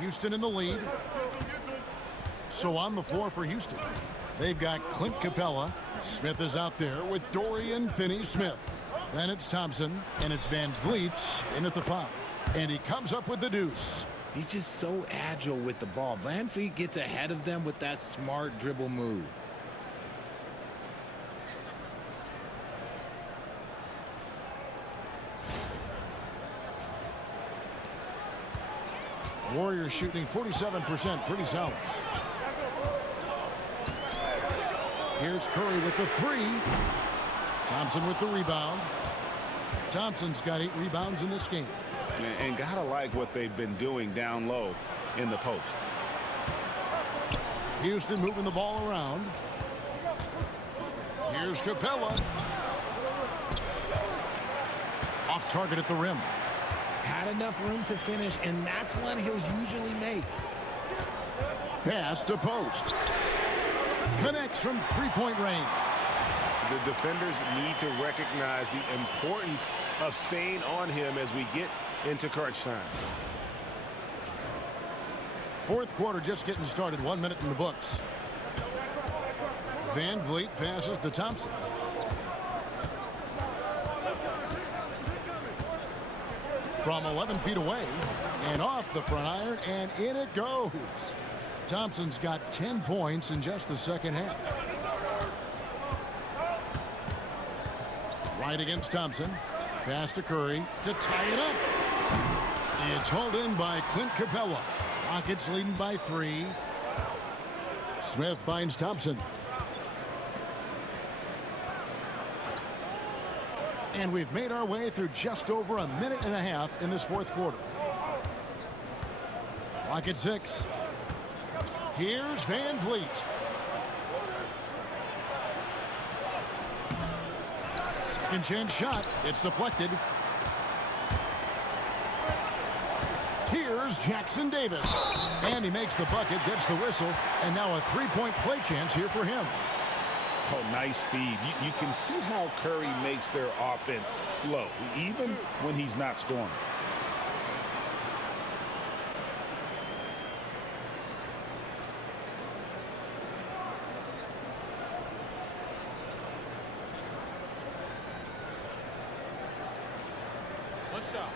Houston in the lead. So on the floor for Houston, they've got Clint Capella. Smith is out there with Dorian Finney-Smith. Then it's Thompson, and it's Van Vliet in at the 5. And he comes up with the deuce. He's just so agile with the ball. Van Vliet gets ahead of them with that smart dribble move. Warriors shooting 47%, pretty solid. Here's Curry with the 3. Thompson with the rebound. Thompson's got 8 rebounds in this game. And gotta like what they've been doing down low in the post. Houston moving the ball around. Here's Capella. Off target at the rim. Had enough room to finish, and that's one he'll usually make. Pass to post. Connects from three-point range. The defenders need to recognize the importance of staying on him as we get into crunch time. Fourth quarter just getting started. 1 minute in the books. Van Vliet passes to Thompson. From 11 feet away and off the front iron, and in it goes. Thompson's got 10 points in just the second half. Right against Thompson. Pass to Curry to tie it up. It's hauled in by Clint Capella. Rockets leading by 3. Smith finds Thompson. And we've made our way through just over a minute and a half in this fourth quarter. Clock at 6. Here's Van Vliet. Second chance shot. It's deflected. Here's Jackson Davis. And he makes the bucket, gets the whistle, and now a three-point play chance here for him. Oh, nice feed. You can see how Curry makes their offense flow, even when he's not scoring. One shot.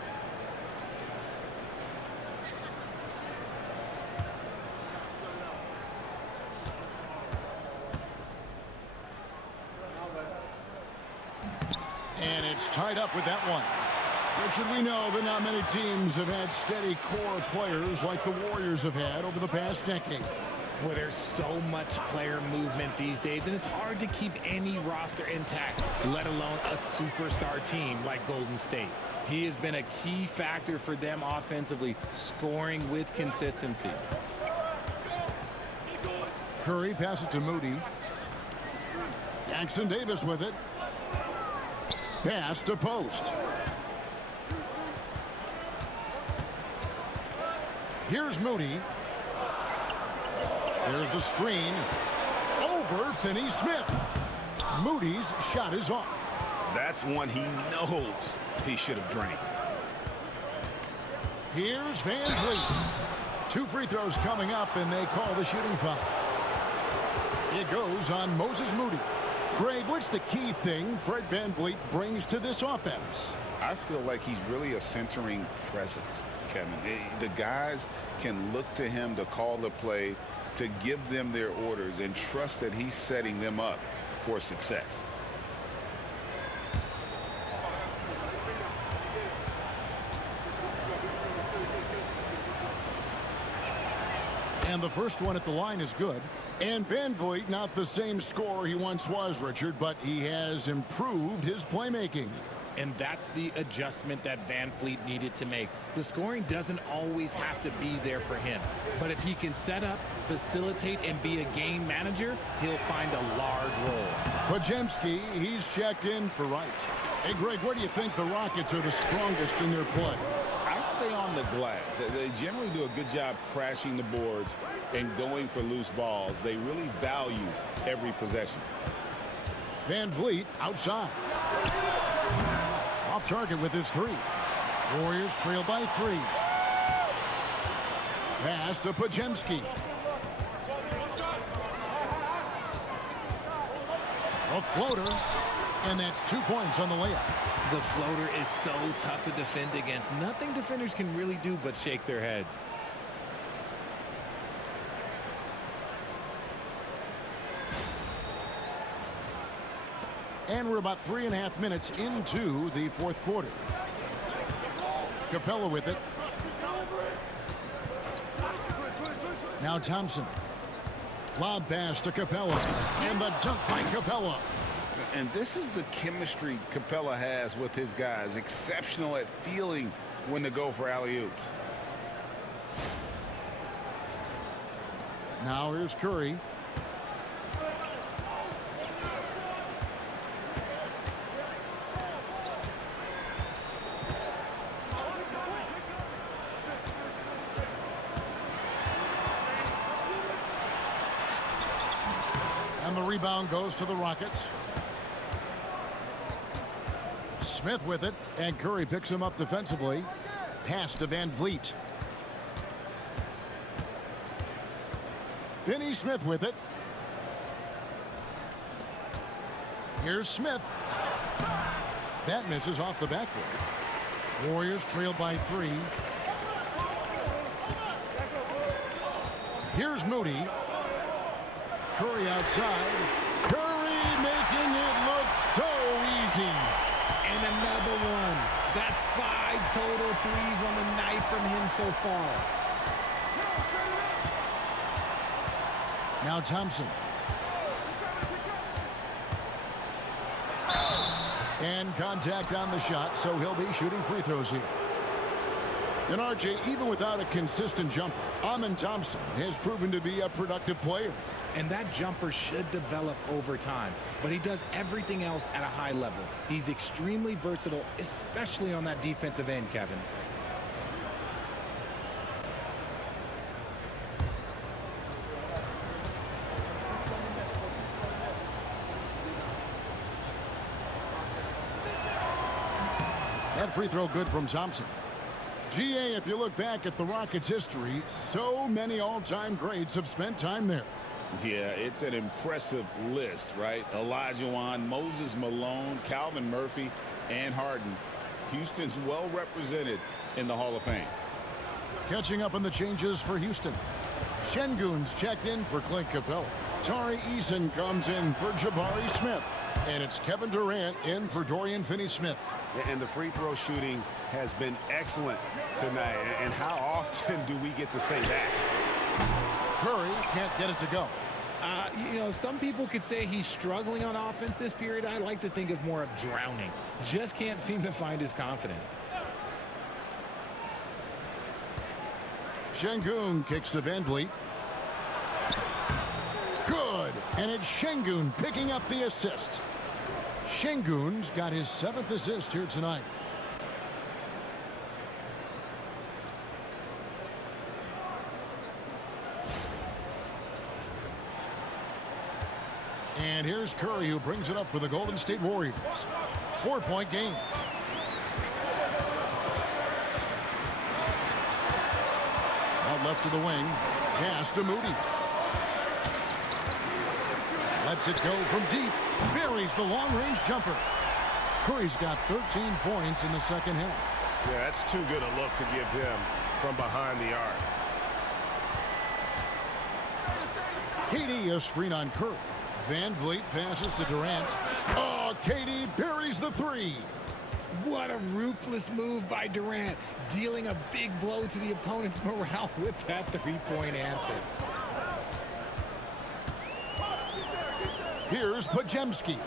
And it's tied up with that one. Richard, we know that not many teams have had steady core players like the Warriors have had over the past decade. Well, there's so much player movement these days, and it's hard to keep any roster intact, let alone a superstar team like Golden State. He has been a key factor for them offensively, scoring with consistency. Curry passes it to Moody. Jackson Davis with it. Pass to post. Here's Moody. There's the screen. Over Finney-Smith. Moody's shot is off. That's one he knows he should have drained. Here's Van Vliet. 2 free throws coming up, and they call the shooting foul. It goes on Moses Moody. Greg, what's the key thing Fred Van Vliet brings to this offense? I feel like he's really a centering presence, Kevin. The guys can look to him to call the play, to give them their orders, and trust that he's setting them up for success. And the first one at the line is good. And Van Vliet, not the same scorer he once was, Richard, but he has improved his playmaking. And that's the adjustment that Van Vliet needed to make. The scoring doesn't always have to be there for him. But if he can set up, facilitate, and be a game manager, he'll find a large role. Podziemski, he's checked in for Wright. Hey, Greg, where do you think the Rockets are the strongest in their play? I'd say on the glass. They generally do a good job crashing the boards and going for loose balls. They really value every possession. Van Vliet outside. Off target with his 3. Warriors trail by 3. Pass to Pajemski. A floater, and that's 2 points on the layup. The floater is so tough to defend against. Nothing defenders can really do but shake their heads. And we're about 3.5 minutes into the fourth quarter. Capella with it. Now Thompson. Lob pass to Capella. And the dunk by Capella. And this is the chemistry Capella has with his guys. Exceptional at feeling when to go for alley-oops. Now here's Curry. And the rebound goes to the Rockets. Smith with it, and Curry picks him up defensively. Pass to Van Vliet. Finney Smith with it. Here's Smith. That misses off the backboard. Warriors trail by 3. Here's Moody. Curry outside. Curry making it look so easy. And another one. That's 5 total threes on the night from him so far. Now Thompson. And contact on the shot, so he'll be shooting free throws here. And RJ, even without a consistent jumper, Amen Thompson has proven to be a productive player. And that jumper should develop over time, but he does everything else at a high level. He's extremely versatile, especially on that defensive end, Kevin. That free throw good from Thompson. GA, if you look back at the Rockets' history, so many all-time greats have spent time there. Yeah, it's an impressive list, right? Olajuwon, Moses Malone, Calvin Murphy, and Harden. Houston's well represented in the Hall of Fame. Catching up on the changes for Houston. Şengün's checked in for Clint Capella. Tari Eason comes in for Jabari Smith. And it's Kevin Durant in for Dorian Finney-Smith. And the free throw shooting has been excellent tonight. And how often do we get to say that? Curry can't get it to go. You know, some people could say he's struggling on offense this period. I like to think of more of drowning. Just can't seem to find his confidence. Şengün kicks to Van Vliet. Good. And it's Şengün picking up the assist. Şengün's got his 7th assist here tonight. And here's Curry, who brings it up for the Golden State Warriors. 4-point game. Out left to the wing. Pass to Moody. Lets it go from deep. Buries the long-range jumper. Curry's got 13 points in the second half. Yeah, that's too good a look to give him from behind the arc. KD a screen on Curry. Van Vliet passes to Durant. Oh, KD buries the 3. What a ruthless move by Durant, dealing a big blow to the opponent's morale with that three-point answer. Here's Pajemski.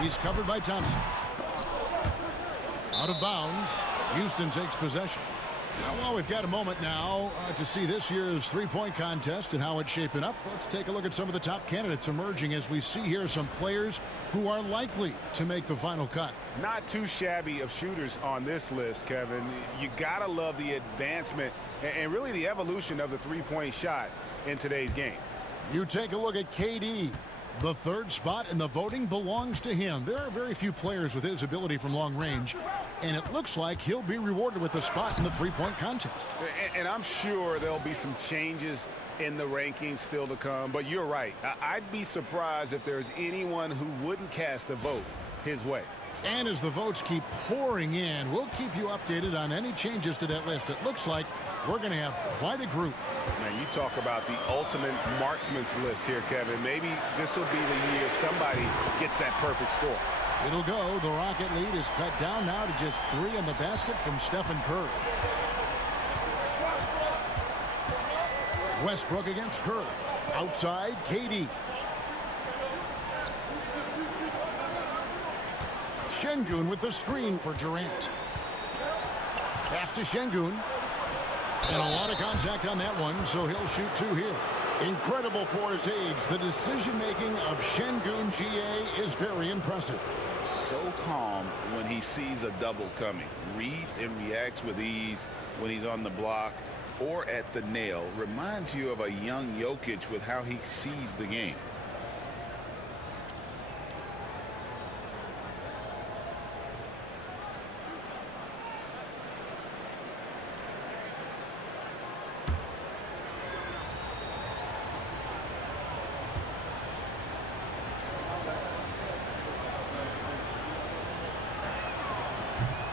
He's covered by Thompson. Out of bounds. Houston takes possession. Well, we've got a moment now to see this year's three-point contest and how it's shaping up. Let's take a look at some of the top candidates emerging as we see here some players who are likely to make the final cut. Not too shabby of shooters on this list, Kevin. You gotta love the advancement and really the evolution of the three-point shot in today's game. You take a look at KD. The 3rd spot in the voting belongs to him. There are very few players with his ability from long range, and it looks like he'll be rewarded with a spot in the three-point contest. And I'm sure there'll be some changes in the rankings still to come, but you're right. I'd be surprised if there's anyone who wouldn't cast a vote his way. And as the votes keep pouring in, we'll keep you updated on any changes to that list. It looks like we're going to have quite a group. Man, you talk about the ultimate marksman's list here, Kevin. Maybe this will be the year somebody gets that perfect score. It'll go. The Rocket lead is cut down now to just 3 in the basket from Stephen Curry. Westbrook against Curry. Outside, KD. Şengün with the screen for Durant. Pass to Şengün. And a lot of contact on that one, so he'll shoot 2 here. Incredible for his age. The decision-making of Şengün GA is very impressive. So calm when he sees a double coming. Reads and reacts with ease when he's on the block or at the nail. Reminds you of a young Jokic with how he sees the game.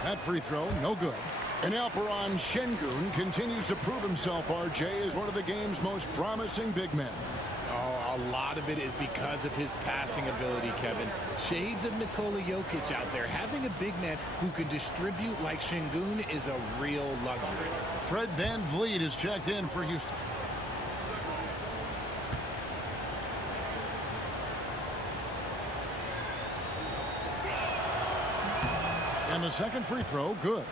That free throw, no good. And Alperen Şengün continues to prove himself, RJ, as one of the game's most promising big men. Oh, a lot of it is because of his passing ability, Kevin. Shades of Nikola Jokic out there. Having a big man who can distribute like Şengün is a real luxury. Fred VanVleet is checked in for Houston. And the second free throw, good.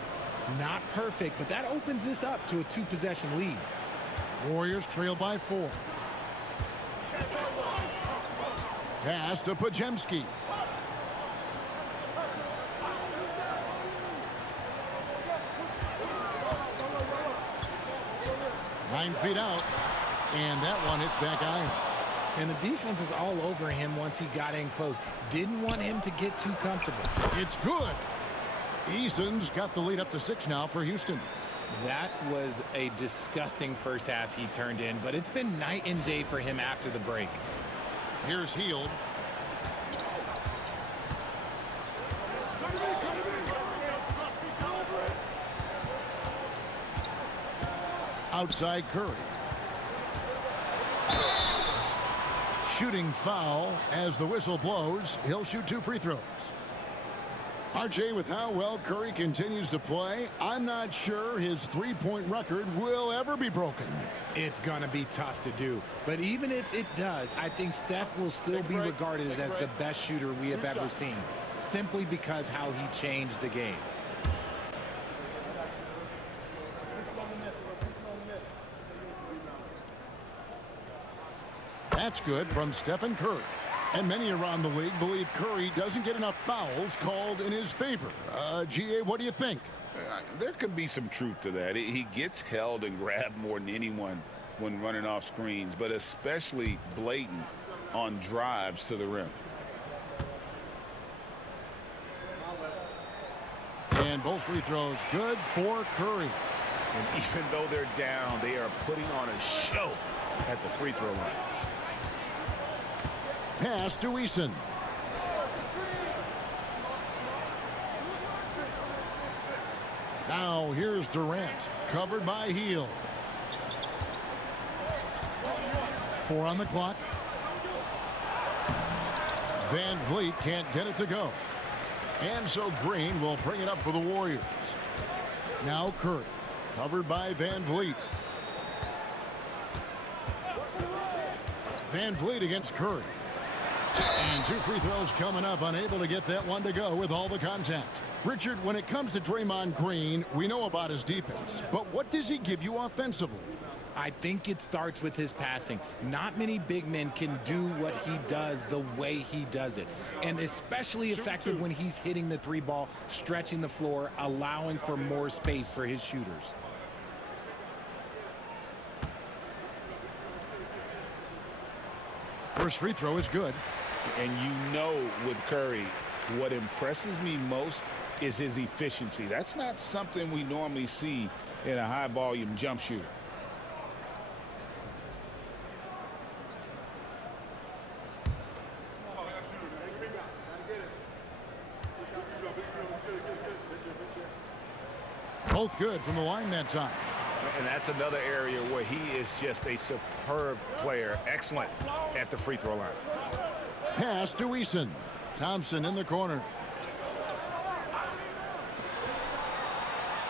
Not perfect, but that opens this up to a 2-possession lead. Warriors trail by 4. Pass to Podziemski. Nine feet out, and that one hits back iron. And the defense was all over him once he got in close. Didn't want him to get too comfortable. It's good. Eason's got the lead up to 6 now for Houston. That was a disgusting first half he turned in, but it's been night and day for him after the break. Here's Hield. Outside Curry. Shooting foul as the whistle blows. He'll shoot 2 free throws. RJ, with how well Curry continues to play, I'm not sure his three-point record will ever be broken. It's going to be tough to do. But even if it does, I think Steph will still be regarded as the best shooter we have ever seen, simply because how he changed the game. That's good from Stephen Curry. And many around the league believe Curry doesn't get enough fouls called in his favor. GA, what do you think? There could be some truth to that. He gets held and grabbed more than anyone when running off screens, but especially blatant on drives to the rim. And both free throws good for Curry. And even though they're down, they are putting on a show at the free throw line. Pass to Eason. Now here's Durant, covered by Hield. 4 on the clock. VanVleet can't get it to go. And so Green will bring it up for the Warriors. Now Curry, covered by VanVleet. VanVleet against Curry. And 2 free throws coming up, unable to get that one to go with all the contact. Richard, when it comes to Draymond Green, we know about his defense, but what does he give you offensively? I think it starts with his passing. Not many big men can do what he does the way he does it. And especially effective when he's hitting the 3 ball, stretching the floor, allowing for more space for his shooters. First free throw is good. And you know with Curry, what impresses me most is his efficiency. That's not something we normally see in a high-volume jump shooter. Both good from the line that time. And that's another area where he is just a superb player. Excellent at the free throw line. Pass to Eason. Thompson in the corner.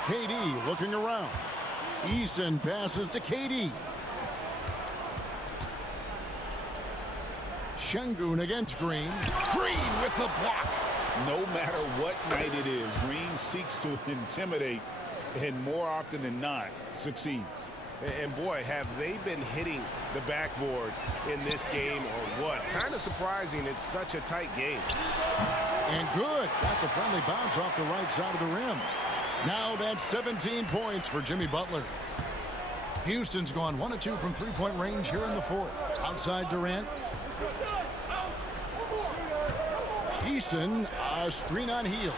KD looking around. Eason passes to KD. Şengün against Green. Green with the block. No matter what night it is, Green seeks to intimidate and more often than not succeeds. And boy, have they been hitting the backboard in this game or what? Kind of surprising it's such a tight game. And good. Got the friendly bounce off the right side of the rim. Now that's 17 points for Jimmy Butler. Houston's gone 1 of 2 from three-point range here in the fourth. Outside Durant. Eason, a screen on Hield.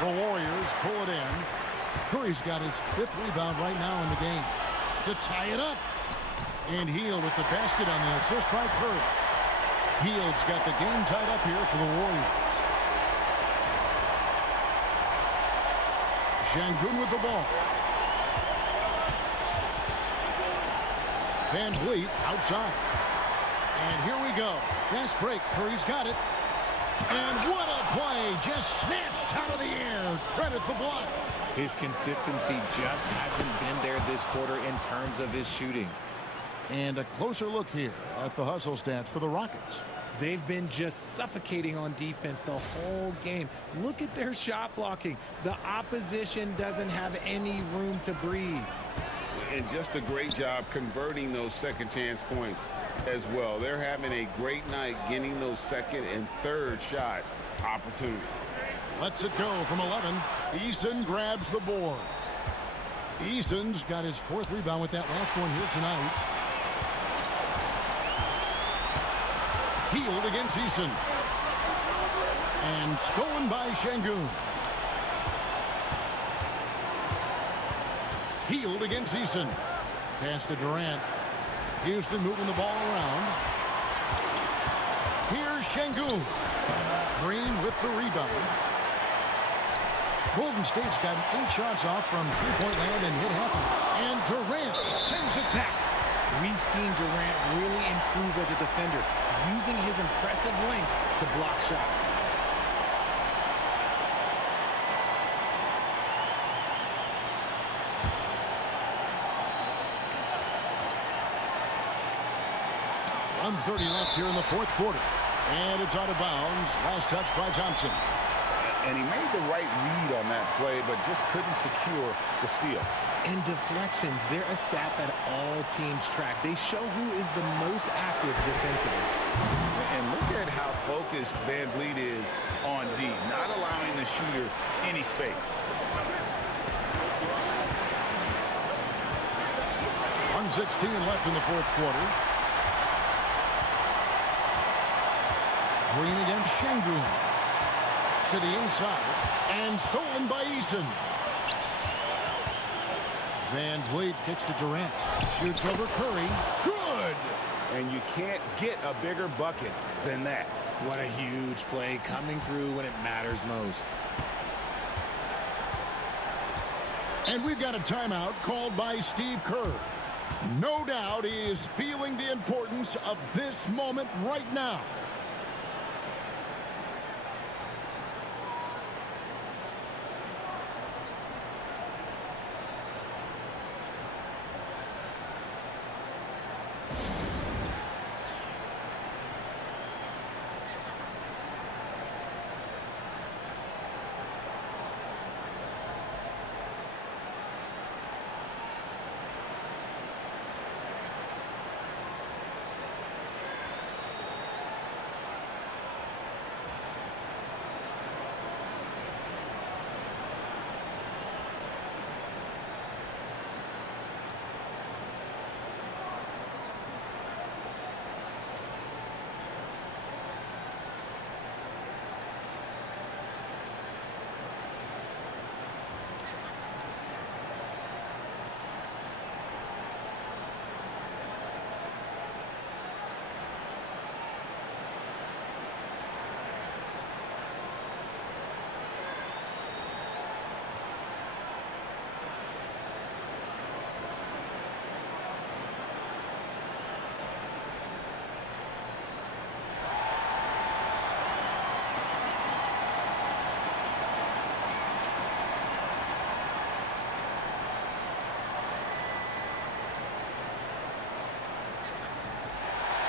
The Warriors pull it in. Curry's got his 5th rebound right now in the game to tie it up. And Hield with the basket on the assist by Curry. Hield's got the game tied up here for the Warriors. Şengün with the ball. Van Vliet outside. And here we go. Fast break. Curry's got it. And what a play. Just snatched out of the air. Credit the block. His consistency just hasn't been there this quarter in terms of his shooting. And a closer look here at the hustle stats for the Rockets. They've been just suffocating on defense the whole game. Look at their shot blocking. The opposition doesn't have any room to breathe. And just a great job converting those second chance points as well. They're having a great night getting those second and third shot opportunities. Lets it go from 11. Eason grabs the board. Eason's got his 4th rebound with that last one here tonight. Hield against Eason. And stolen by Şengün. Hield against Eason. Pass to Durant. Houston moving the ball around. Here's Şengün. Green with the rebound. Golden State's gotten 8 shots off from three-point land and hit half of it. And Durant sends it back. We've seen Durant really improve as a defender, using his impressive length to block shots. .130 left here in the fourth quarter. And it's out of bounds. Last touch by Thompson. And he made the right read on that play, but just couldn't secure the steal. And deflections, they're a stat that all teams track. They show who is the most active defensively. And look at how focused Van Vliet is on D, not allowing the shooter any space. 1:16 left in the fourth quarter. Green against Şengün. To the inside. And stolen by Eason. Van Vliet kicks to Durant. Shoots over Curry. Good! And you can't get a bigger bucket than that. What a huge play coming through when it matters most. And we've got a timeout called by Steve Kerr. No doubt he is feeling the importance of this moment right now.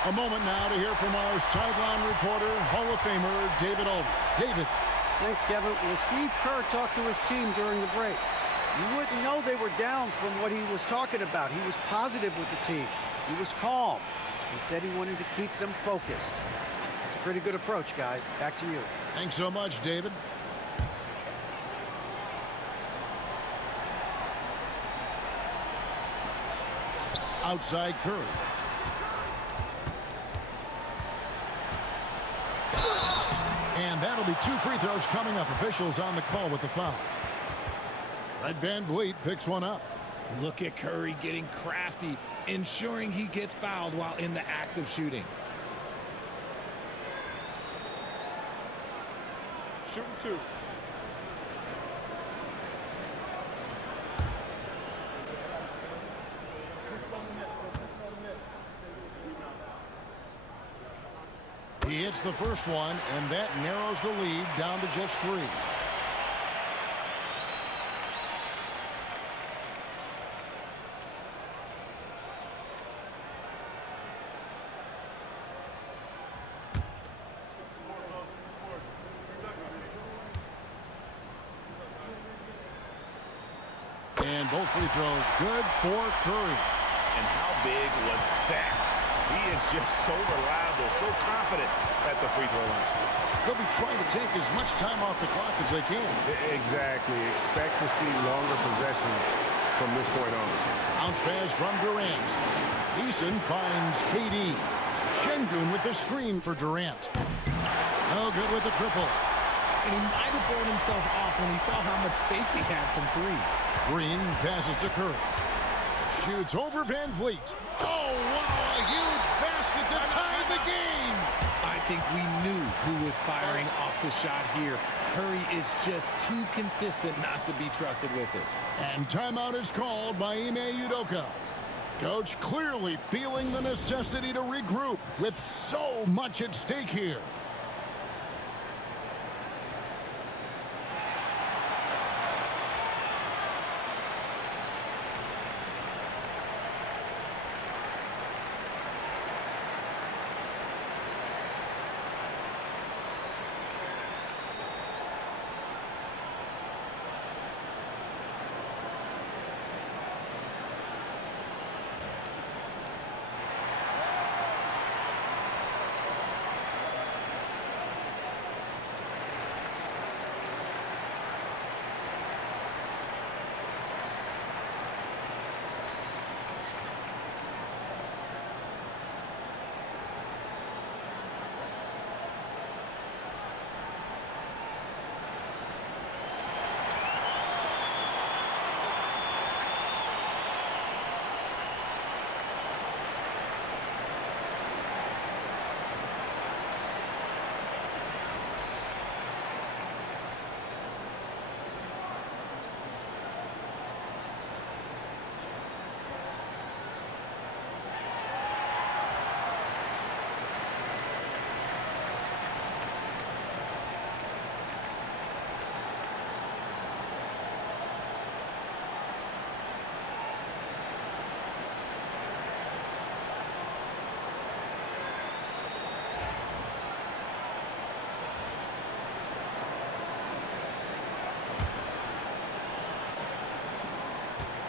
A moment now to hear from our sideline reporter, Hall of Famer David Aldridge. David. Thanks, Kevin. Well, Steve Kerr talked to his team during the break. You wouldn't know they were down from what he was talking about. He was positive with the team. He was calm. He said he wanted to keep them focused. It's a pretty good approach, guys. Back to you. Thanks so much, David. Outside Curry. And that'll be 2 free throws coming up. Officials on the call with the foul. Fred VanVleet picks one up. Look at Curry getting crafty, ensuring he gets fouled while in the act of shooting. Shooting 2. He hits the first one, and that narrows the lead down to just 3. And both free throws good for Curry. And how big was that? He is just so reliable, so confident at the free throw line. They'll be trying to take as much time off the clock as they can. Exactly. Expect to see longer possessions from this point on. Bounce pass from Durant. Eason finds KD. Şengün with the screen for Durant. No good with the triple. And he might have thrown himself off when he saw how much space he had from 3. Green passes to Curry. Shoots over VanVleet. Oh, wow, a huge basket to tie the game. I think we knew who was firing off the shot here. Curry is just too consistent not to be trusted with it. And timeout is called by Ime Udoka. Coach clearly feeling the necessity to regroup with so much at stake here.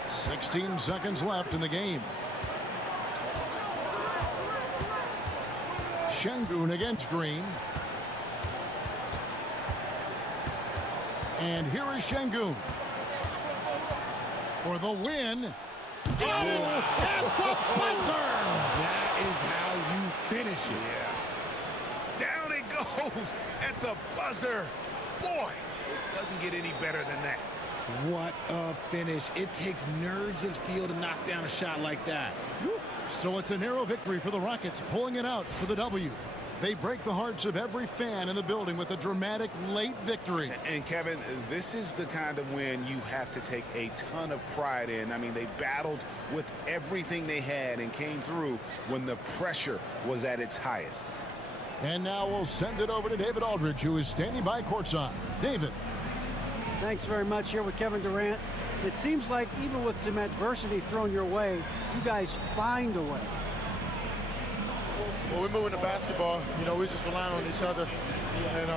"16 seconds left in the game. Şengün against Green. And here is Şengün for the win. Goal at the buzzer! That is how you finish it. Yeah. Down it goes at the buzzer. Boy, it doesn't get any better than that. What a finish. It takes nerves of steel to knock down a shot like that. So it's a narrow victory for the Rockets, pulling it out for the W. They break the hearts of every fan in the building with a dramatic late victory. And Kevin, this is the kind of win you have to take a ton of pride in. I mean, they battled with everything they had and came through when the pressure was at its highest. And now we'll send it over to David Aldridge, who is standing by courtside. David. Thanks very much. Here with Kevin Durant. It seems like even with some adversity thrown your way, you guys find a way. when we're moving the basketball, you know, we're just relying on each other. And,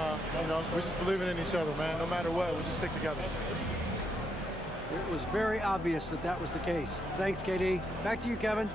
you know, we're just believing in each other, man. No matter what, we just stick together. It was very obvious that that was the case. Thanks, KD. Back to you, Kevin.